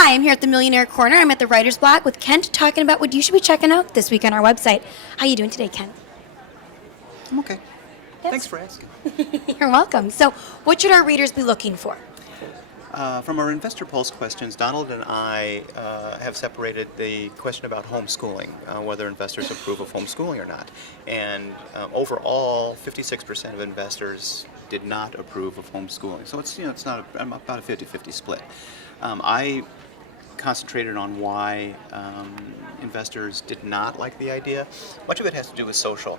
Hi, I'm here at the Millionaire Corner. I'm at the Writer's Block with Kent talking about what you should be checking out this week on our website. How you doing today, Kent? I'm okay. Yes. Thanks for asking. You're welcome. So, what should our readers be looking for? From our investor pulse questions, Donald and I have separated the question about homeschooling, whether investors approve of homeschooling or not. And overall, 56% of investors did not approve of homeschooling. So it's not about a 50-50 split. I concentrated on why investors did not like the idea. Much of it has to do with social.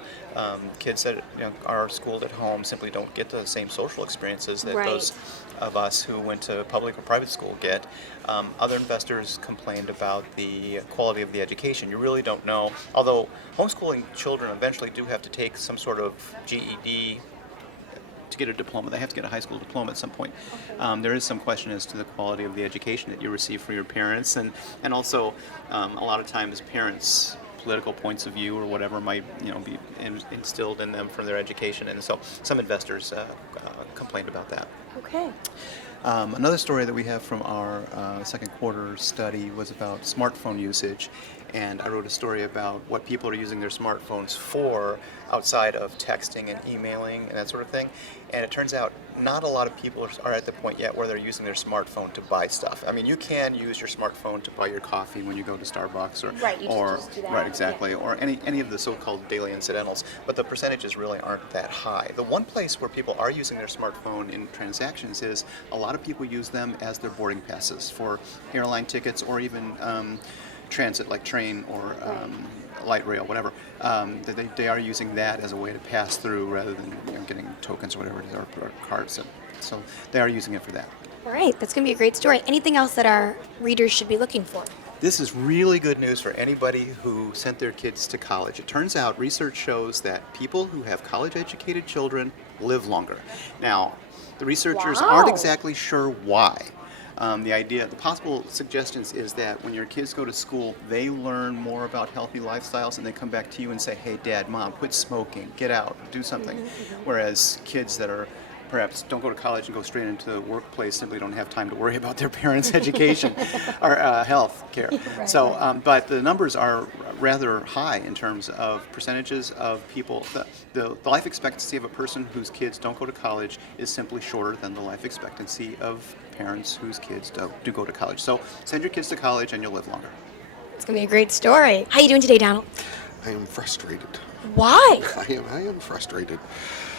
Kids that are schooled at home simply don't get the same social experiences that those of us who went to public or private school get. Other investors complained about the quality of the education. You really don't know, although homeschooling children eventually do have to take some sort of GED to get a diploma. They have to get a high school diploma at some point. There is some question as to the quality of the education that you receive from your parents, and also a lot of times parents' political points of view or whatever might be instilled in them from their education, and so some investors complained about that. Okay. Another story that we have from our second quarter study was about smartphone usage, and I wrote a story about what people are using their smartphones for outside of texting and emailing and that sort of thing. And it turns out not a lot of people are at the point yet where they're using their smartphone to buy stuff. I mean, you can use your smartphone to buy your coffee when you go to Starbucks just do that. right, exactly, or any of the so-called daily incidentals, but the percentages really aren't that high. The one place where people are using their smartphone in transactions is a lot of people use them as their boarding passes for airline tickets or even transit like train or light rail, whatever. They are using that as a way to pass through rather than getting tokens or whatever it is, or cards. So they are using it for that. All right, that's going to be a great story. Anything else that our readers should be looking for? This is really good news for anybody who sent their kids to college. It turns out research shows that people who have college-educated children live longer. Now, the researchers aren't exactly sure why. The possible suggestions is that when your kids go to school, they learn more about healthy lifestyles and they come back to you and say, hey, Dad, Mom, quit smoking, get out, do something. Whereas kids that are perhaps don't go to college and go straight into the workplace simply don't have time to worry about their parents' education or health care. But the numbers are rather high in terms of percentages of people. The life expectancy of a person whose kids don't go to college is simply shorter than the life expectancy of parents whose kids do go to college. So send your kids to college and you'll live longer. It's going to be a great story. How you doing today, Donald? I am frustrated. Why? I am frustrated.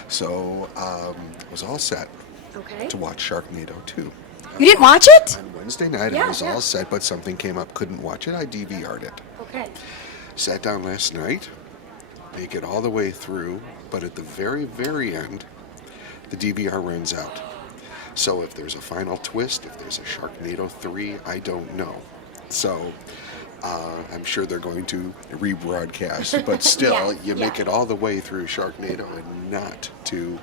So I was all set to watch Sharknado 2. You didn't watch it? On Wednesday night, I was all set, but something came up, couldn't watch it. I DVR'd it. Okay. Sat down last night, make it all the way through, but at the very, very end, the DVR runs out. So if there's a final twist, if there's a Sharknado 3, I don't know. So I'm sure they're going to rebroadcast, but still, you make it all the way through Sharknado and not to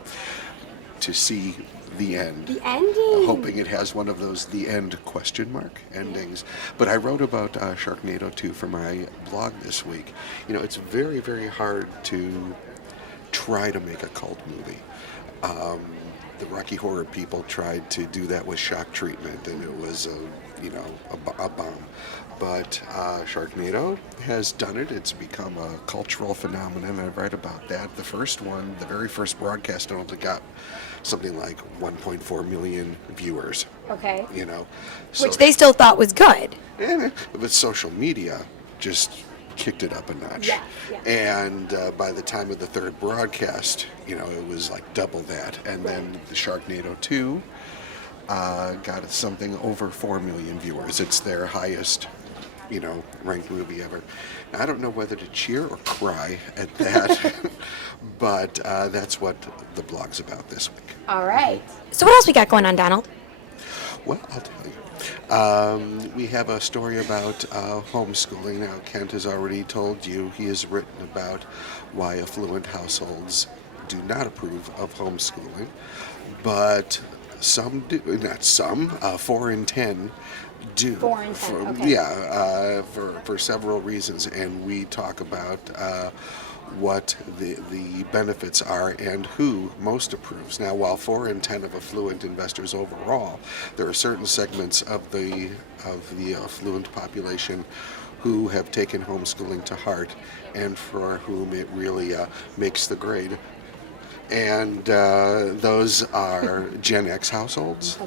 see the end. The ending. Hoping it has one of those the end question mark endings. But I wrote about Sharknado 2 for my blog this week. It's very, very hard to try to make a cult movie. The Rocky Horror people tried to do that with Shock Treatment, and it was a bomb. But Sharknado has done it. It's become a cultural phenomenon. I write about that. The first one, the very first broadcast, only got something like 1.4 million viewers. Okay. So, which they still thought was good. but social media just kicked it up a notch. And by the time of the third broadcast, it was like double that. And then the Sharknado 2 got something over 4 million viewers. It's their highest ranked movie ever. I don't know whether to cheer or cry at that, but that's what the blog's about this week. All right. So what else we got going on, Donald? Well, I'll tell you. We have a story about homeschooling. Now, Kent has already told you he has written about why affluent households do not approve of homeschooling, but some do, not some, 4 in 10 do. 4 in 10, okay. For several reasons, and we talk about what the benefits are and who most approves. Now, while 4 in 10 of affluent investors overall, there are certain segments of the affluent population who have taken homeschooling to heart and for whom it really makes the grade. And those are Gen X households,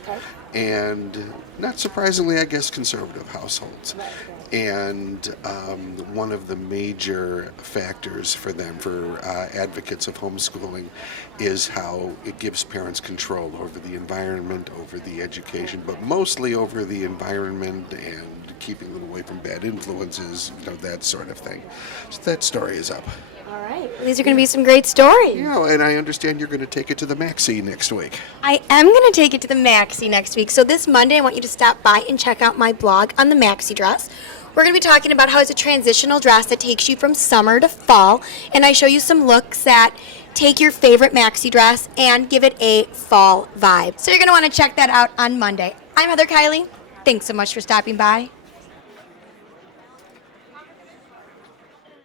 and not surprisingly, I guess, conservative households. And one of the major factors for them, for advocates of homeschooling, is how it gives parents control over the environment, over the education, but mostly over the environment and keeping them away from bad influences, that sort of thing. So that story is up. All right. Well, these are going to be some great stories. And I understand you're going to take it to the Maxi next week. I am going to take it to the Maxi next week. So this Monday, I want you to stop by and check out my blog on the Maxi dress. We're going to be talking about how it's a transitional dress that takes you from summer to fall. And I show you some looks that take your favorite Maxi dress and give it a fall vibe. So you're going to want to check that out on Monday. I'm Heather Kiley. Thanks so much for stopping by.